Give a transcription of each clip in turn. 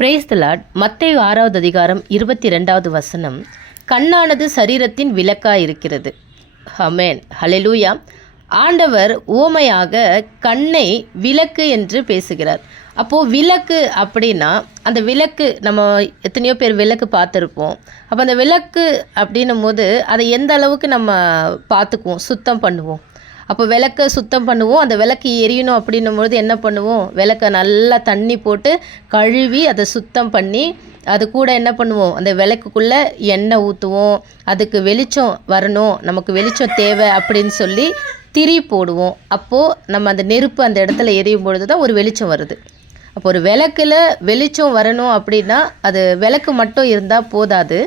Brace த Lord. மத்தேயு 6வது அதிகாரம் 22வது வசனம். கண்ணானது சரீரத்தின் விளக்காய் இருக்கிறது. ஆமென், ஹல்லேலூயா. ஆண்டவர் உவமையாக கண்ணை விளக்கு என்று பேசுகிறார். அப்போது விளக்கு அப்படின்னா, அந்த விளக்கு நம்ம எத்தனையோ பேர் விளக்கு பார்த்துருப்போம். அப்போ அந்த விளக்கு அப்படின்னும் போது அதை எந்த அளவுக்கு நம்ம பார்த்துக்குவோம், சுத்தம் பண்ணுவோம். அப்போ விளக்கை சுத்தம் பண்ணுவோம். அந்த விளக்கு எரியணும் அப்படின்னும்போது என்ன பண்ணுவோம், விளக்கை நல்லா தண்ணி போட்டு கழுவி அதை சுத்தம் பண்ணி அது கூட என்ன பண்ணுவோம், அந்த விளக்குக்குள்ளே எண்ணெய் ஊற்றுவோம். அதுக்கு வெளிச்சம் வரணும், நமக்கு வெளிச்சம் தேவை அப்படின்னு சொல்லி திரி போடுவோம். அப்போது நம்ம அந்த நெருப்பு அந்த இடத்துல எரியும் பொழுது தான் ஒரு வெளிச்சம் வருது. அப்போ ஒரு விளக்கில் வெளிச்சம் வரணும் அப்படின்னா அது விளக்கு மட்டும் இருந்தால் போதாது.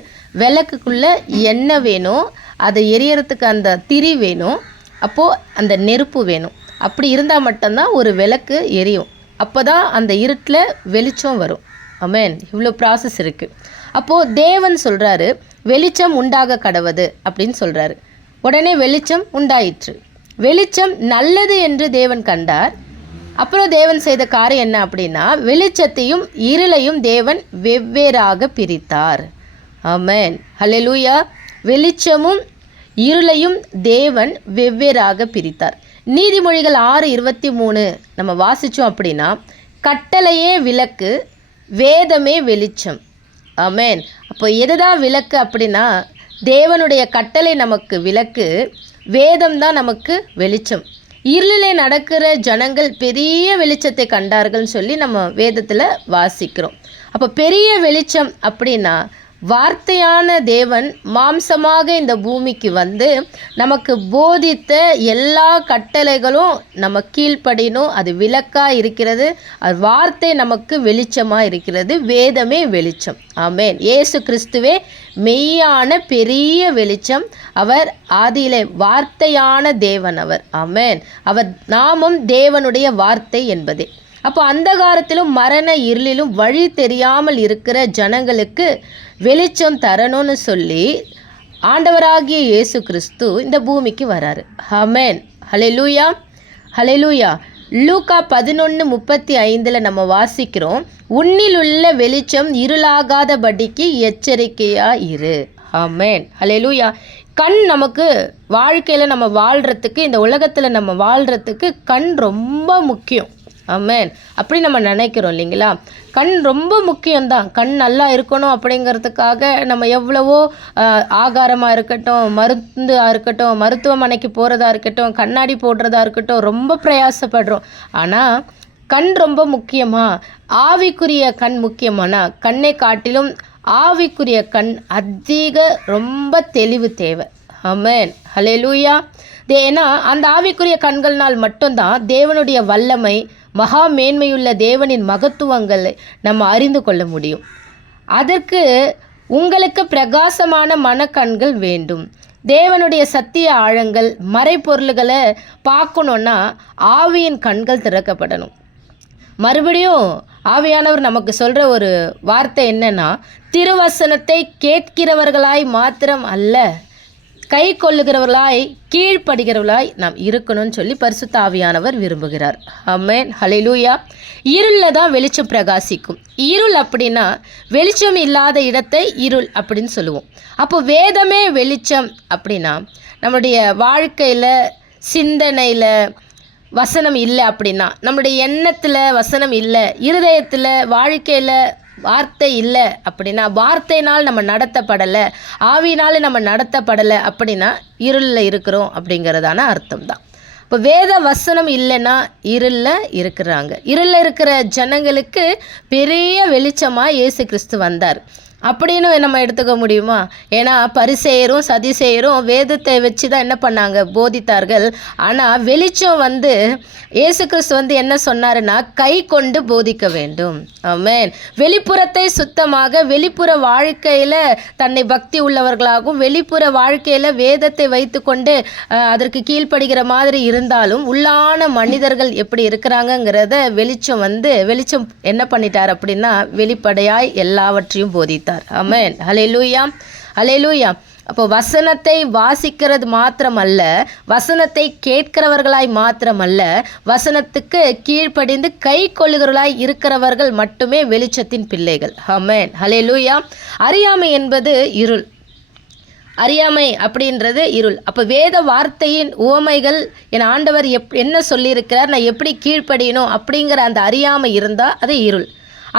விளக்குக்குள்ளே எண்ணெய் வேணும், அது எரியறதுக்கு அந்த திரி வேணும், அப்போது அந்த நெருப்பு வேணும். அப்படி இருந்தால் மட்டும்தான் ஒரு விளக்கு எரியும். அப்போ தான் அந்த இருட்டில் வெளிச்சம் வரும். ஆமென். இவ்வளோ ப்ராசஸ் இருக்குது. அப்போது தேவன் சொல்கிறாரு, வெளிச்சம் உண்டாக கடவது அப்படின்னு சொல்கிறாரு. உடனே வெளிச்சம் உண்டாயிற்று. வெளிச்சம் நல்லது என்று தேவன் கண்டார். அப்புறம் தேவன் செய்த காரியம் என்ன அப்படின்னா, வெளிச்சத்தையும் இருளையும் தேவன் வெவ்வேறாக பிரித்தார். ஆமென், ஹல்லேலூயா. வெளிச்சமும் இருளையும் தேவன் வெவ்வேறாக பிரித்தார். நீதிமொழிகள் 6:23 நம்ம வாசித்தோம் அப்படின்னா, கட்டளையே விளக்கு, வேதமே வெளிச்சம். ஆமென். அப்போ எதுதான் விளக்கு அப்படின்னா, தேவனுடைய கட்டளை நமக்கு விளக்கு, வேதம் தான் நமக்கு வெளிச்சம். இருளிலே நடக்கிற ஜனங்கள் பெரிய வெளிச்சத்தை கண்டார்கள்னு சொல்லி நம்ம வேதத்தில் வாசிக்கிறோம். அப்போ பெரிய வெளிச்சம் அப்படின்னா, வார்த்தையான தேவன் மாம்சமாக இந்த பூமிக்கு வந்து நமக்கு போதித்த எல்லா கட்டளைகளும் நம்ம கீழ்ப்படியணும். அது விளக்காக இருக்கிறது. அது வார்த்தை நமக்கு வெளிச்சமாக இருக்கிறது. வேதமே வெளிச்சம். ஆமென். இயேசு கிறிஸ்துவே மெய்யான பெரிய வெளிச்சம். அவர் ஆதியிலே வார்த்தையான தேவன் அவர். ஆமென். அவர் நாமும் தேவனுடைய வார்த்தை என்பதே. அப்போ அந்தகாரத்திலும் மரண இருளிலும் வழி தெரியாமல் இருக்கிற ஜனங்களுக்கு வெளிச்சம் தரணும்னு சொல்லி ஆண்டவராகிய இயேசு கிறிஸ்து இந்த பூமிக்கு வராரு. ஆமென், ஹல்லேலூயா, ஹல்லேலூயா. லூக்கா 11:35 நம்ம வாசிக்கிறோம், உன்னில் உள்ள வெளிச்சம் இருளாகாதபடிக்கு எச்சரிக்கையா இரு. ஆமென், ஹல்லேலூயா. கண் நமக்கு வாழ்க்கையில் நம்ம வாழ்கிறதுக்கு, இந்த உலகத்தில் நம்ம வாழ்கிறதுக்கு கண் ரொம்ப முக்கியம். ஆமென். அப்படி நம்ம நினைக்கிறோம் இல்லைங்களா? கண் ரொம்ப முக்கியம்தான். கண் நல்லா இருக்கணும் அப்படிங்கிறதுக்காக நம்ம எவ்வளவோ ஆகாரமாக இருக்கட்டும், மருந்தாக இருக்கட்டும், மருத்துவமனைக்கு போகிறதா இருக்கட்டும், கண்ணாடி போடுறதா இருக்கட்டும், ரொம்ப பிரயாசப்படுறோம். ஆனால் கண் ரொம்ப முக்கியமா? ஆவிக்குரிய கண் முக்கியமானா, கண்ணை காட்டிலும் ஆவிக்குரிய கண் அதிக ரொம்ப தெளிவு தேவை. ஆமென், ஹல்லேலூயா. ஏன்னா அந்த ஆவிக்குரிய கண்கள்னால் மட்டும்தான் தேவனுடைய வல்லமை, மகா மேன்மையுள்ள தேவனின் மகத்துவங்களை நம்ம அறிந்து கொள்ள முடியும். அதற்கு உங்களுக்கு பிரகாசமான மனக்கண்கள் வேண்டும். தேவனுடைய சத்திய ஆழங்கள், மறைப்பொருள்களை பார்க்கணுன்னா ஆவியின் கண்கள் திறக்கப்படணும். மறுபடியும் ஆவியானவர் நமக்கு சொல்கிற ஒரு வார்த்தை என்னன்னா, திருவசனத்தை கேட்கிறவர்களாய் மாத்திரம் அல்ல, கை கொள்ளுகிறவர்களாய், கீழ்ப்படுகிறவர்களாய் நாம் இருக்கணும்னு சொல்லி பரிசுத்த ஆவியானவர் விரும்புகிறார். ஆமென், ஹல்லேலூயா. இருளில் தான் வெளிச்சம் பிரகாசிக்கும். இருள் அப்படின்னா வெளிச்சம் இல்லாத இடத்தை இருள் அப்படின்னு சொல்லுவோம். அப்போ வேதமே வெளிச்சம் அப்படின்னா, நம்முடைய வாழ்க்கையில் சிந்தனையில் வசனம் இல்லை அப்படின்னா, நம்முடைய எண்ணத்தில் வசனம் இல்லை, இருதயத்தில் வாழ்க்கையில் வார்த்தை இல்லை அப்படின்னா, வார்த்தையினால் நம்ம நடத்தப்படலை, ஆவியினால் நம்ம நடத்தப்படலை அப்படின்னா இருளில் இருக்கிறோம் அப்படிங்கிறதான அர்த்தம் தான். இப்போ வேத வசனம் இல்லைன்னா இருளில் இருக்கிறாங்க. இருளில் இருக்கிற ஜனங்களுக்கு பெரிய வெளிச்சமாக இயேசு கிறிஸ்து வந்தார் அப்படின்னு நம்ம எடுத்துக்க முடியுமா? ஏன்னா பரிசேயரும் சதிசேயரும் வேதத்தை வச்சு தான் என்ன பண்ணாங்க, போதித்தார்கள். ஆனால் வெளிச்சம் வந்து இயேசு கிறிஸ்து வந்து என்ன சொன்னாருன்னா, கை கொண்டு போதிக்க வேண்டும். ஆமென். வெளிப்புறத்தை சுத்தமாக, வெளிப்புற வாழ்க்கையில் தன்னை பக்தி உள்ளவர்களாகவும், வெளிப்புற வாழ்க்கையில் வேதத்தை வைத்து கொண்டு அதற்கு கீழ்ப்படுகிற மாதிரி இருந்தாலும், உள்ளான மனிதர்கள் எப்படி இருக்கிறாங்கங்கிறத வெளிச்சம் என்ன பண்ணிட்டார் அப்படின்னா, வெளிப்படையாய் எல்லாவற்றையும் போதித்தார். ஆமென், ஹல்லேலூயா, ஹல்லேலூயா. அப்போ வசனத்தை வாசிக்கிறது மாத்திரமல்ல, வசனத்தை கேட்கிறவர்களாய் மாத்திரமல்ல, வசனத்துக்கு கீழ்ப்படிந்து கை கொள்ளுகிறவர்களாய் இருக்கிறவர்கள் மட்டுமே வெளிச்சத்தின் பிள்ளைகள். ஆமென், ஹல்லேலூயா. அறியாமை என்பது இருள். அறியாமை அப்படின்றது இருள். அப்போ வேத வார்த்தையின் உவமைகள் என் ஆண்டவர் என்ன சொல்லியிருக்கிறார், நான் எப்படி கீழ்ப்படியணும் அப்படிங்கிற அந்த அறியாமை இருந்தால் அது இருள்.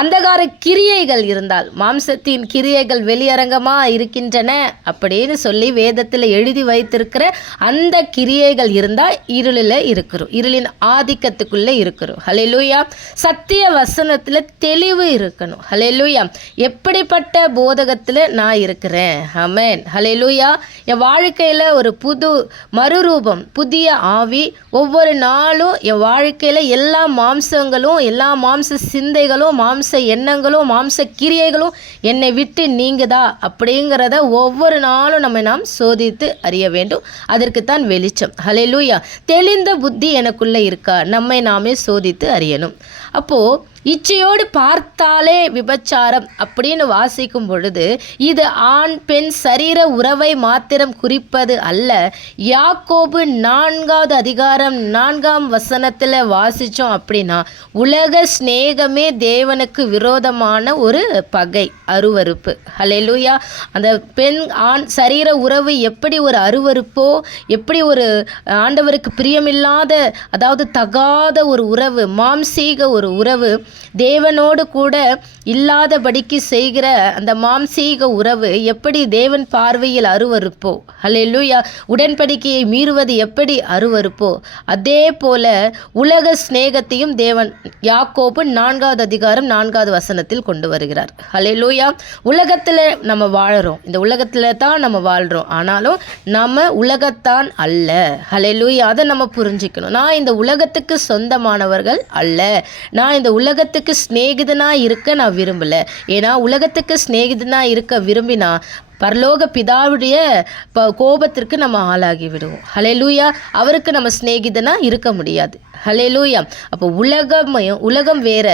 அந்தகார கிரியைகள் இருந்தால், மாம்சத்தின் கிரியைகள் வெளியரங்கமாக இருக்கின்றன அப்படின்னு சொல்லி வேதத்தில் எழுதி வைத்திருக்கிற அந்த கிரியைகள் இருந்தால் இருளில் இருக்கிறோம், இருளின் ஆதிக்கத்துக்குள்ளே இருக்கிறோம். ஹல்லேலூயா. சத்திய வசனத்தில் தெளிவு இருக்கணும். ஹல்லேலூயா. எப்படிப்பட்ட போதகத்தில் நான் இருக்கிறேன். ஆமென், ஹல்லேலூயா. என் வாழ்க்கையில் ஒரு புது மறுரூபம், புதிய ஆவி ஒவ்வொரு நாளும் என் வாழ்க்கையில் எல்லா மாம்சங்களும், எல்லா மாம்ச சிந்தைகளும், மாம்ச எண்ணங்களும், மாம்ச கிரியைகளும் என்னை விட்டு நீங்குதா அப்படிங்கிறத ஒவ்வொரு நாளும் நாம் சோதித்து அறிய வேண்டும். அதற்குத்தான் வெளிச்சம். ஹல்லேலூயா. தெளிந்த புத்தி எனக்குள்ளே இருக்கா, நம்மை நாமே சோதித்து அறியணும். அப்போது இச்சையோடு பார்த்தாலே விபச்சாரம் அப்படின்னு வாசிக்கும் பொழுது இது ஆண் பெண் சரீர உறவை மாத்திரம் குறிப்பது அல்ல. யாக்கோபு 4வது அதிகாரம் 4ஆம் வசனத்தில் வாசித்தோம் அப்படின்னா, உலக சிநேகமே தேவனுக்கு விரோதமான ஒரு பகை, அருவருப்பு. ஹல்லேலூயா. அந்த பெண் ஆண் சரீர உறவு எப்படி ஒரு அருவருப்போ, எப்படி ஒரு ஆண்டவருக்கு பிரியமில்லாத, அதாவது தகாத ஒரு உறவு, மாம்சீக ஒரு உறவு, தேவனோடு கூட இல்லாதபடிக்கு செய்கிற அந்த மாம்சீக உறவு எப்படி தேவன் பார்வையில் அருவருப்போ, ஹல்லேலூயா, உடன்படிக்கையை மீறுவது எப்படி அருவருப்போ, அதே போல உலக சிநேகத்தையும் தேவன் யாக்கோபு 4வது அதிகாரம் 4வது வசனத்தில் கொண்டு வருகிறார். ஹல்லேலூயா. உலகத்தில் நம்ம வாழறோம், இந்த உலகத்தில் தான் நம்ம வாழ்கிறோம், ஆனாலும் நம்ம உலகத்தான் அல்ல. ஹல்லேலூயா. அதை நம்ம புரிஞ்சுக்கணும். நான் இந்த உலகத்துக்கு சொந்தமானவர்கள் அல்ல. நான் இந்த உலகத்துக்கு சிநேகிதனாக இருக்க நான் விரும்பலை. ஏன்னா உலகத்துக்கு சிநேகிதனாக இருக்க விரும்பினா பரலோக பிதாவுடைய கோபத்திற்கு நம்ம ஆளாகி விடுவோம். ஹல்லேலூயா. அவருக்கு நம்ம சிநேகிதனாக இருக்க முடியாது. ஹல்லேலூயா. அப்போ உலகம் வேற,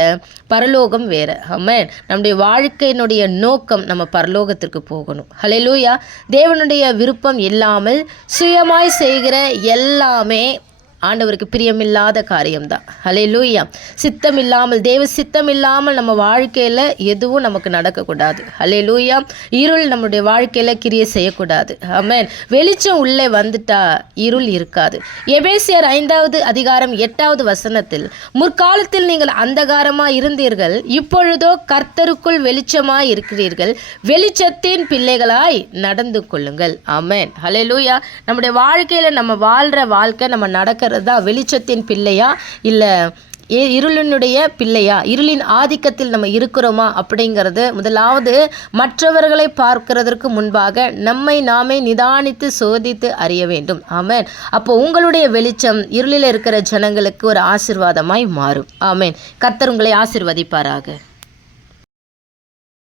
பரலோகம் வேற. ஆமென். நம்முடைய வாழ்க்கையினுடைய நோக்கம் நம்ம பரலோகத்திற்கு போகணும். ஹல்லேலூயா. தேவனுடைய விருப்பம் இல்லாமல் சுயமாய் செய்கிற எல்லாமே ஆண்டவருக்கு பிரியமில்லாத காரியம்தான். ஹல்லேலூயா. சித்தம் இல்லாமல், தேவ சித்தம் இல்லாமல் நம்ம வாழ்க்கையில் எதுவும் நமக்கு நடக்கக்கூடாது. ஹல்லேலூயா. இருள் நம்முடைய வாழ்க்கையில் கிரியை செய்யக்கூடாது. ஆமென். வெளிச்சம் உள்ளே வந்துட்டா இருள் இருக்காது. எபேசியர் 5வது அதிகாரம் 8வது வசனத்தில், முற்காலத்தில் நீங்கள் அந்தகாரமாக இருந்தீர்கள், இப்பொழுதோ கர்த்தருக்குள் வெளிச்சமாய் இருக்கிறீர்கள், வெளிச்சத்தின் பிள்ளைகளாய் நடந்து கொள்ளுங்கள். ஆமென். ஹல்லேலூயா. நம்முடைய வாழ்க்கையில் நம்ம வாழ்கிற வாழ்க்கை, நம்ம நடக்கிறதா வெளிச்சத்தின் பிள்ளையா இல்லை இருளினுடைய பிள்ளையா, இருளின் ஆதிக்கத்தில் நம்ம இருக்கிறோமா அப்படிங்கிறது முதலாவது மற்றவர்களை பார்க்கிறதற்கு முன்பாக நம்மை நாமே நிதானித்து சோதித்து அறிய வேண்டும். ஆமென். அப்போ உங்களுடைய வெளிச்சம் இருளில் இருக்கிற ஜனங்களுக்கு ஒரு ஆசீர்வாதமாய் மாறும். ஆமென். கர்த்தர் உங்களை ஆசீர்வதிப்பாராக.